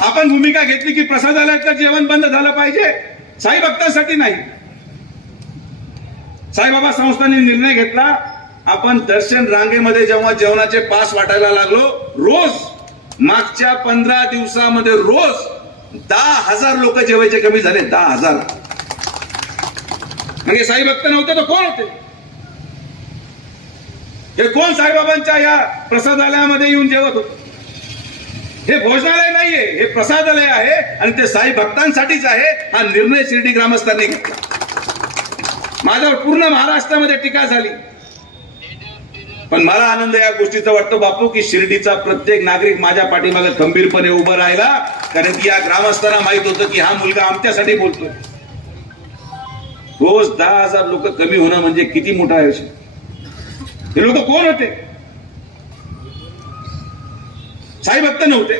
आपण भूमिका घेतली की प्रसादालयाचं जेवण बंद झालं पाहिजे, साई भक्तांसाठी नाही. साईबाबा संस्थांनी निर्णय घेतला, आपण दर्शन रांगेमध्ये जेव्हा जेवणाचे पास वाटायला लागलो, रोज मागच्या 15 दिवसामध्ये रोज 10,000 लोक जेवायचे कमी झाले. 10,000. म्हणजे साई भक्त नव्हते तर कोण होते? हे कोण साईबाबांच्या या प्रसादालयामध्ये येऊन जेवत होते? हे भोजनालय नाहीये, हे प्रसादालय आहे आणि ते साई भक्तांसाठीच आहे. हा निर्णय शिर्डी ग्रामस्थांनी घेतला. माझ्यावर पूर्ण महाराष्ट्रामध्ये टीका झाली, पण मला आनंद या गोष्टीचा वाटतो बापू की शिर्डीचा प्रत्येक नागरिक माझ्या पाठीमागे खंबीरपणे उभं राहिला, कारण की या ग्रामस्थांना माहित होतं की हा मुलगा आमच्यासाठी बोलतोय. रोज 10,000 लोक कमी होणं म्हणजे किती मोठा आहे. हे लोक कोण होते? साई भक्त नव्हते.